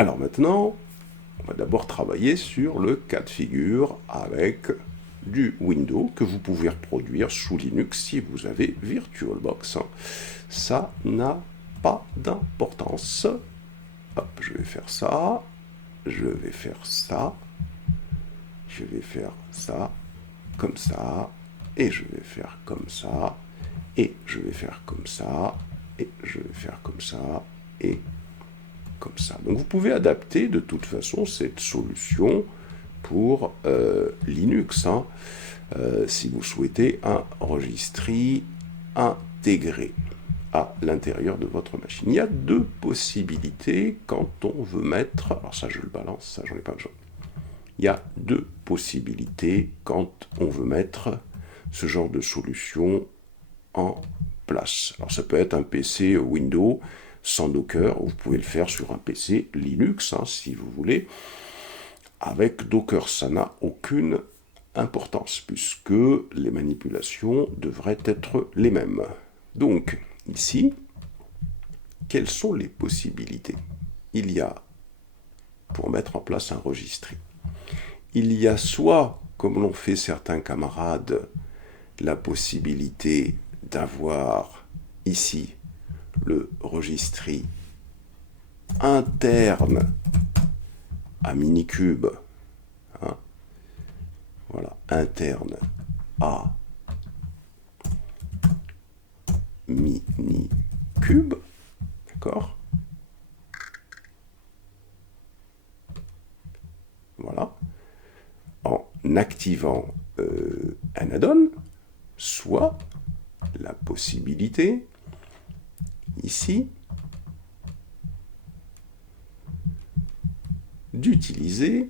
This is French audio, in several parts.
Alors maintenant, on va d'abord travailler sur le cas de figure avec du Windows que vous pouvez reproduire sous Linux si vous avez VirtualBox. Ça n'a pas d'importance. Hop, je vais faire ça, je vais faire ça, je vais faire ça, comme ça, et je vais faire comme ça, et je vais faire comme ça, et je vais faire comme ça, et comme ça. Donc vous pouvez adapter de toute façon cette solution pour Linux, hein, si vous souhaitez un registry intégré à l'intérieur de votre machine. Il y a deux possibilités quand on veut mettre, alors ça je le balance, ça j'en ai pas besoin. Il y a deux possibilités quand on veut mettre ce genre de solution en place. Alors ça peut être un PC Windows sans Docker, ou vous pouvez le faire sur un PC Linux, hein, si vous voulez. Avec Docker, ça n'a aucune importance, puisque les manipulations devraient être les mêmes. Donc, ici, quelles sont les possibilités? Il y a, pour mettre en place un registry, il y a soit, comme l'ont fait certains camarades, la possibilité d'avoir ici le registry interne à Minikube, hein, voilà, interne à Minikube, d'accord? Voilà, en activant un add-on, soit la possibilité ici d'utiliser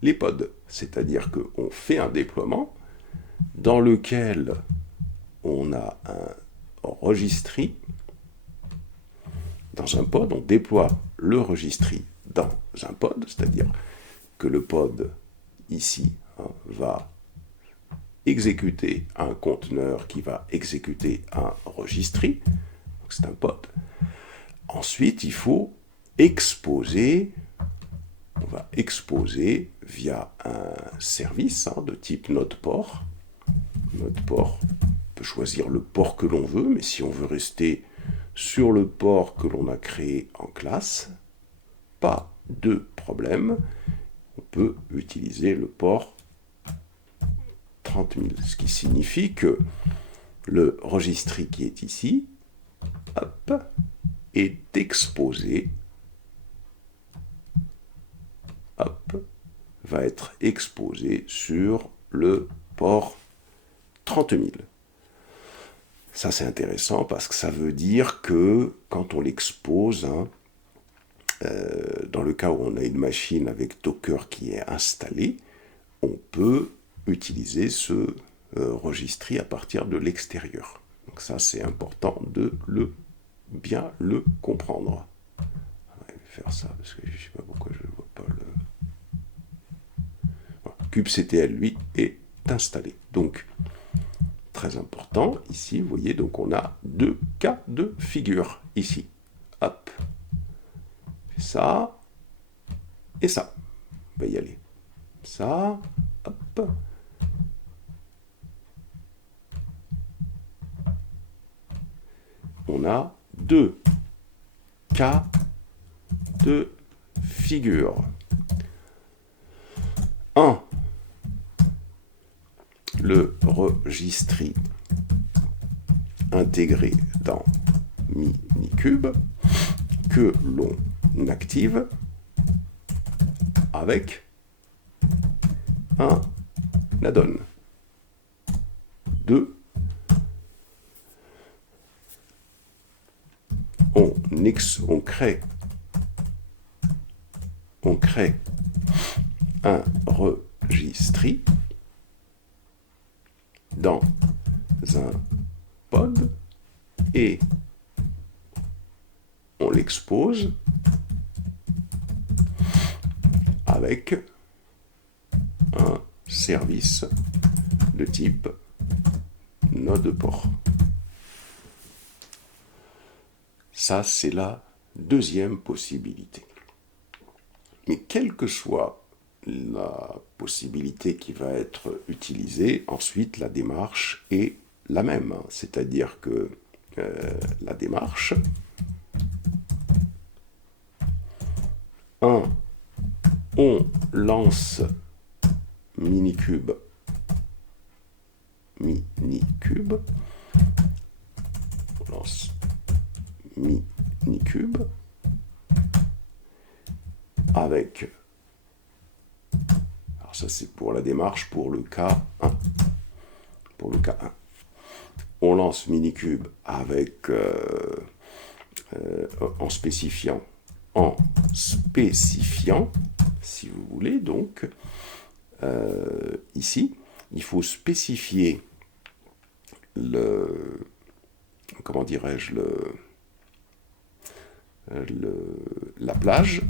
les pods. C'est-à-dire qu'on fait un déploiement dans lequel on a un registry. Dans un pod, on déploie le registry dans un pod, c'est-à-dire que le pod, ici, hein, va exécuter un conteneur qui va exécuter un registry. Donc c'est un pod. Ensuite, il faut exposer, on va exposer via un service, hein, de type node port. Node port, on peut choisir le port que l'on veut, mais si on veut rester sur le port que l'on a créé en classe, pas de problème, on peut utiliser le port 30 000, ce qui signifie que le registry qui est ici, hop, est exposé, hop, va être exposé sur le port 30 000. Ça c'est intéressant parce que ça veut dire que quand on l'expose, hein, dans le cas où on a une machine avec Docker qui est installée, on peut utiliser ce registry à partir de l'extérieur. Donc ça c'est important de bien le comprendre. Je vais faire ça parce que je ne sais pas pourquoi je ne vois pas le... Voilà. kubectl lui est installé. Donc très important, ici, vous voyez, donc on a deux cas de figure, ici. Hop. Ça, et ça. On va y aller. Ça, hop. On a deux cas de figure. Un, le registry intégré dans Minikube que l'on active avec un add-on. 2. On crée un registry dans un pod et on l'expose avec un service de type node port. Ça, c'est la deuxième possibilité. Mais quelle que soit la possibilité qui va être utilisée, ensuite la démarche est la même. C'est-à-dire que la démarche, 1, on lance Minikube, on lance Minikube avec, alors ça c'est pour la démarche, pour le cas 1, on lance Minikube avec, en spécifiant, si vous voulez, donc, ici, il faut spécifier comment dirais-je, la plage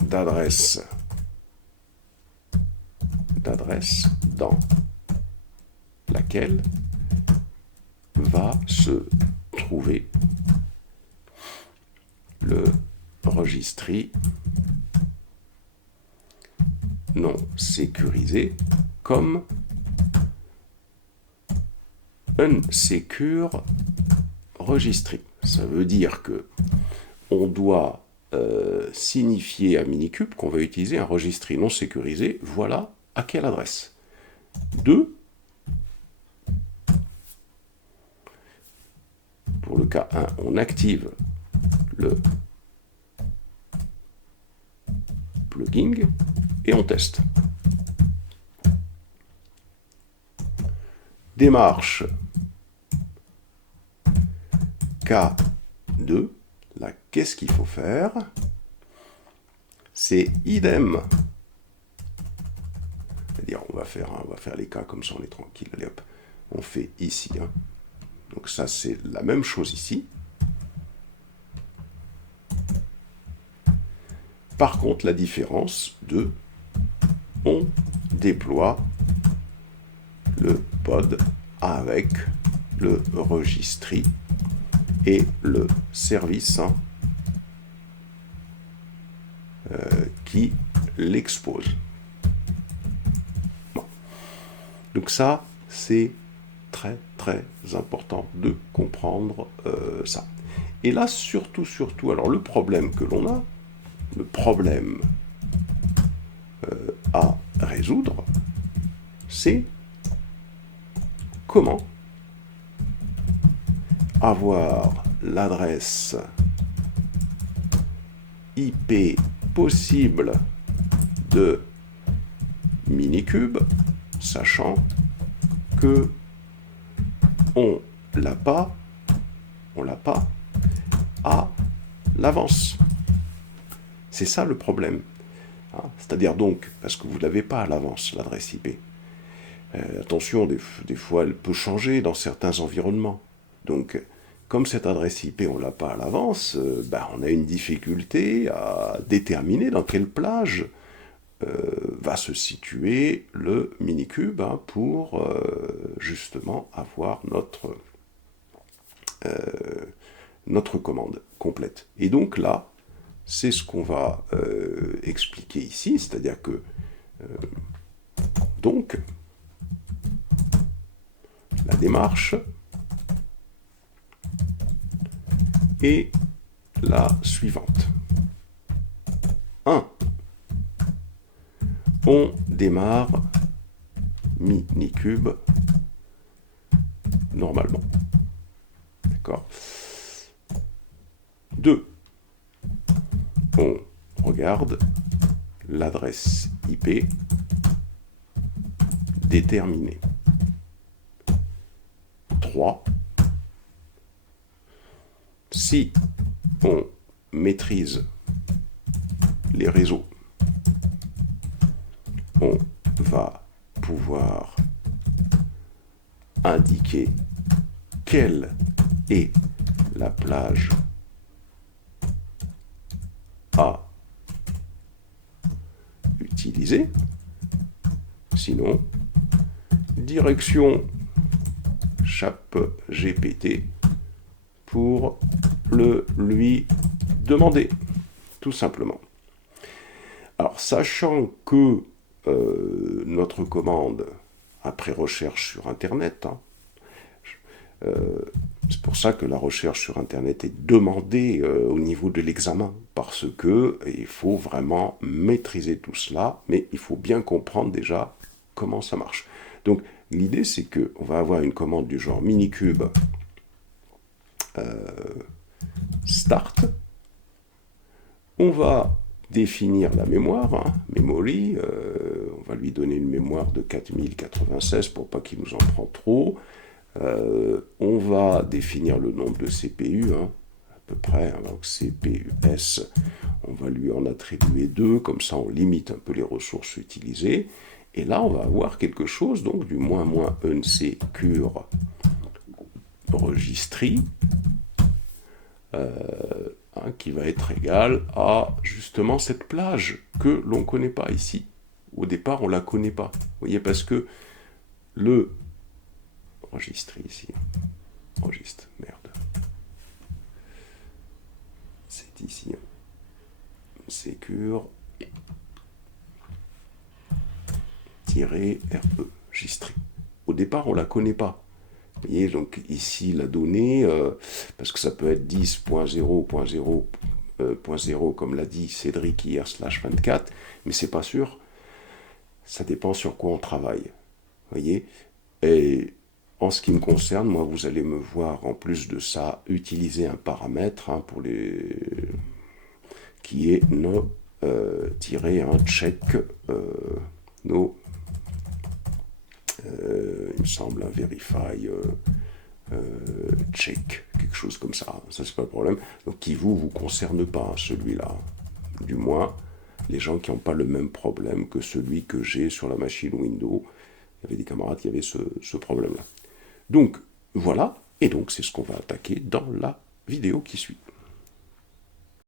d'adresse dans laquelle va se trouver le registry non sécurisé comme unsecure registry. Ça veut dire que on doit signifier à Minikube qu'on va utiliser un registry non sécurisé. Voilà à quelle adresse. 2. Pour le cas 1, on active le plugin et on teste. Démarche K2, là, qu'est-ce qu'il faut faire? C'est idem. C'est-à-dire, on va faire les cas comme ça, on est tranquille. Allez hop, on fait ici. Hein. Donc ça, c'est la même chose ici. Par contre, la différence de on déploie le pod avec le registry et le service qui l'expose. Bon. Donc ça, c'est très très important de comprendre ça. Et là, surtout, alors le problème que l'on a, le problème à résoudre, c'est comment avoir l'adresse IP possible de Minikube, sachant que on l'a pas à l'avance. C'est ça le problème. Hein, c'est-à-dire donc, parce que vous ne l'avez pas à l'avance, l'adresse IP. Attention, des fois, elle peut changer dans certains environnements. Donc, comme cette adresse IP, on ne l'a pas à l'avance, on a une difficulté à déterminer dans quelle plage va se situer le Minikube pour justement avoir notre commande complète. Et donc là, c'est ce qu'on va expliquer ici, c'est-à-dire que donc la démarche est la suivante. 1. On démarre Minikube normalement. D'accord. 2. On regarde l'adresse IP déterminée. 3. Si on maîtrise les réseaux, on va pouvoir indiquer quelle est la plage à utiliser. Sinon, direction ChatGPT pour le lui demander, tout simplement. Alors, sachant que notre commande, après recherche sur Internet, hein, c'est pour ça que la recherche sur Internet est demandée au niveau de l'examen, parce que il faut vraiment maîtriser tout cela, mais il faut bien comprendre déjà comment ça marche. Donc, l'idée, c'est qu'on va avoir une commande du genre minikube start. On va définir la mémoire, hein, memory, on va lui donner une mémoire de 4096 pour pas qu'il nous en prend trop. On va définir le nombre de CPU, hein, à peu près, hein, donc CPUS, on va lui en attribuer 2, comme ça on limite un peu les ressources utilisées. Et là, on va avoir quelque chose, donc du -unsecure registry, qui va être égal à justement cette plage que l'on ne connaît pas ici. Au départ, on ne la connaît pas. Vous voyez, parce que le registry ici, registre, merde. C'est ici, secure -RE, registry. Au départ, on ne la connaît pas. Vous voyez, donc ici, la donnée, parce que ça peut être 10.0.0.0, comme l'a dit Cédric hier, /24, mais c'est pas sûr. Ça dépend sur quoi on travaille. Vous voyez. Et en ce qui me concerne, moi, vous allez me voir, en plus de ça, utiliser un paramètre pour qui est no check no il me semble un verify check, quelque chose comme ça. Ça, c'est pas le problème. Donc, qui vous concerne pas, celui-là. Du moins, les gens qui n'ont pas le même problème que celui que j'ai sur la machine Windows. Il y avait des camarades qui avaient ce problème-là. Donc, voilà. Et donc, c'est ce qu'on va attaquer dans la vidéo qui suit.